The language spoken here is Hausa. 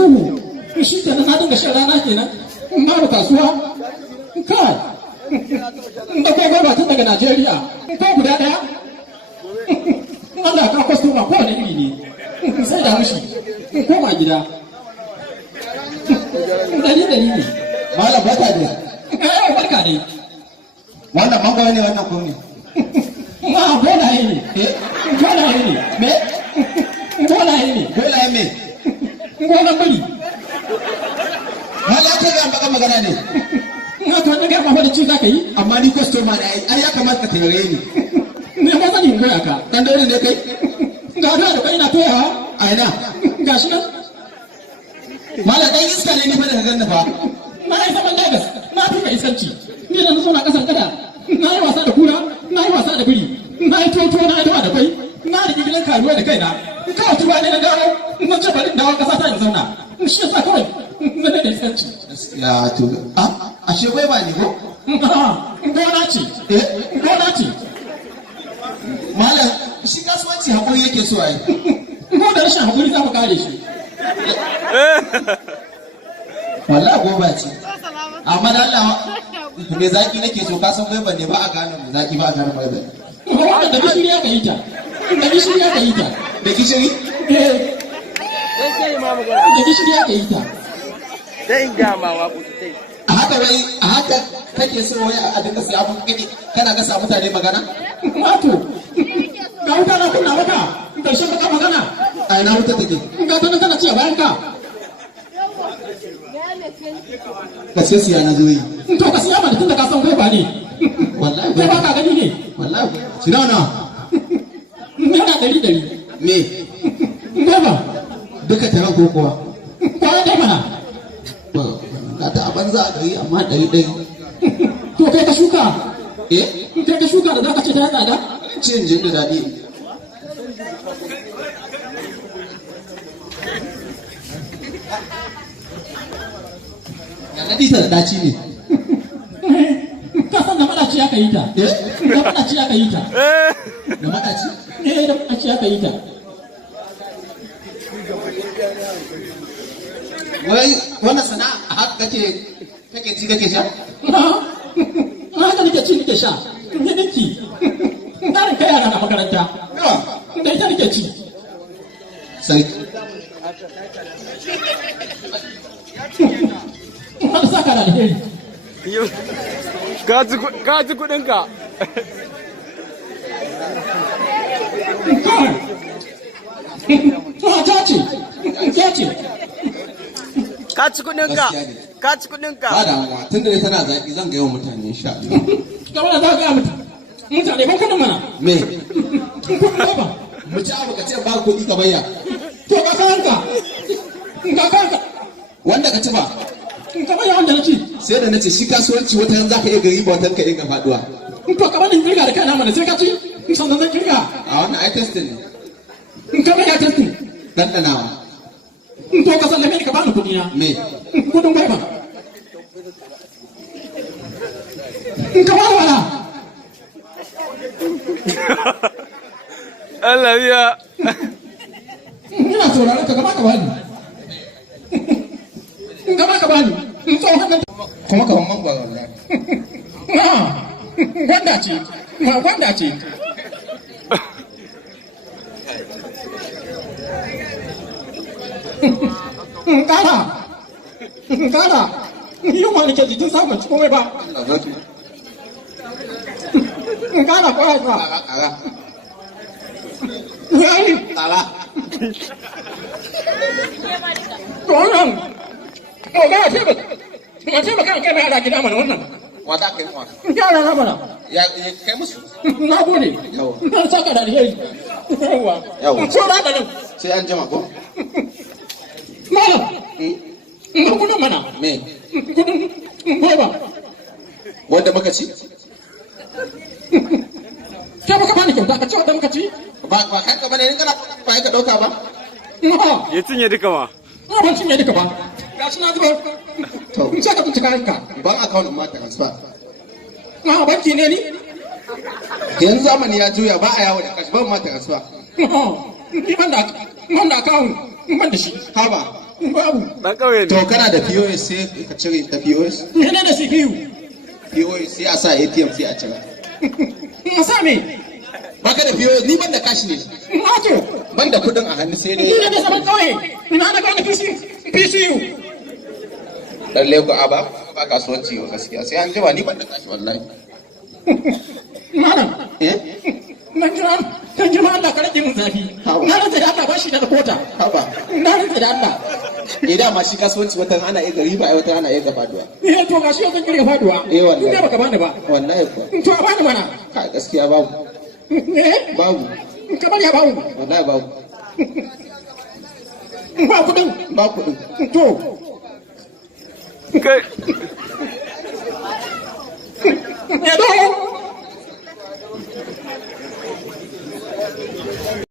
Isuhu shi kenan na dinga shan rana kenan in ba kasuwa kai da kai ba tun daga Najeriya ko guda daya Allah ka kwastoma ko wani iri ne sai da mushi koma gida dari ne malam barka da barka dai wannan mangwaro ne wannan kuma ma bolaye ne bolaye ne me bolaye ne bolaye me gonan bari malam ka ga baka magana ne na to na ga ba da ci zaka yi amma ni customer ne ai ya kamata ka tare ni ne ma zan yi goya ka dan dole ne kai ga da kai na toya a ina gashi nan malam dan iska ne ni fa da ganna fa na yi zaman Lagos na fi ka iskanci ni da na zo na kasan kada na yi wasa da kura na yi wasa da biri na yi toto na yi dawa da kai na da gigilan karuwa da kaina kawai tuba ne na dawo na ce bari dawo kasa ta in zauna shi yasa kawai na da iskanci ya to a she bai ba ni ko gona ce gona ce malam shi kasuwanci hakuri yake so ai ko da rashin hakuri za mu kare shi wallahi goba ce amma da Allah me zaki nake so ka san bai banne ba a gane me zaki ba a gane bai bai wannan da gishiri ya kai ta da gishiri ya kai ta da gishiri da gishiri ya kai ta sai in ga ma wa ku sai a haka wai a haka kake so wai a dinga sai abun kike kana ga sa mutane magana wato ga wuta na kunna maka karshen baka magana a ina wuta take ga ta tana ci a bayan ka ka ce siya na zo yi to ka siya mana tunda ka san kai ba ne wallahi kai ba ka gani ne wallahi sina na yana dari me goma duka taron ko kuwa kwana dai mana ka ta a banza a ɗari amma ɗari to kai ka shuka eh kai ka shuka da zaka ce ta tsada cin jin da daɗi na ɗita da ɗaci ne ka san da madaci aka yi ta da madaci aka yi ta da maɗaci da madaci aka yi ta wai wannan sana'a a haka kake ci kake sha haka nake ci nake sha ne ninki ɗarin kai yara na makaranta da ita nake ci sai wanda sa ka da alheri ka ci kudinka ta ce ka ci kudinka ka ci kudinka ba da hawa tun da tana zaki zan ga yawan mutane insha Allah kamar za ka ga mutane ba kudin mana me kudin ba mu ci abu ka ce ba kuɗi ka bayya to ka kanka wanda ka ci ba kamar yawan da na ci sai da nace shi kasuwanci wata yanzu zaka iya gari ba wata ka iya faduwa to kamar in kirga da kana mana sai ka ci sannan zan kirga a wannan ai testing in kamar ya testin dandanawa to ka sallame ni ka bani kuɗi na me kudin gwaiba in ka bani wala Allah ya ina sauraron ka gaba ka bani in gaba ka bani in tsohon nan kuma ka mamman ba wallahi gwanda ce kara yin wani ke jikin samun ci komai ba kara kwaya ba yayi tsara to wannan ko ga ce ba ma ce ba kan kai na gida mana wannan wa za ka yi wa yara na mana ya kai musu na gode na saka da alheri yawa so na da nan sai an jima ko malam kudin mana me kudin gwaiba wanda muka ci ke baka bani kyauta ka ce wanda muka ci ba kanka bane in kana ba ka dauka ba ya cinye duka ma ban cinye duka ba ga shi na zuba to in ce ka tuntuka hanka ban account ma transfer banki ne ni yanzu zamani ya juya ba a yawo da kashi ban ma transfer ni ban da akawun ban da shi haba babu. Dan kauye To ne. kana da POS sai ka cire ta POS? Mene da CPU? POS sai a sa ATM sai a cire. Na sa me? Baka da POS ni ban da cash ne. Wato, Ban da kudin a hannu sai ni dai. ne da zaman kauye. Ina da gane PCU. Lalle ko aba ba kasuwanci ba gaskiya sai an jima ni ban da cash wallahi. Malam, Eh? nan jira Allah ka rage mun zafi. Na rantsa da Allah ba shi da kota. Haba. Na rantsa da Allah. Da ma shi kasuwanci watan ana iya riba ai watan ana iya faduwa. To gashi yau zan kirga faduwa. Wallahi. Tun da baka bani ba. Wallahi ko. To a bani mana. Ka gaskiya babu. Babu. Kamar ya bawu. Wallahi babu. Ba kudin. Ba kudin. To. Kai. Ya dawo.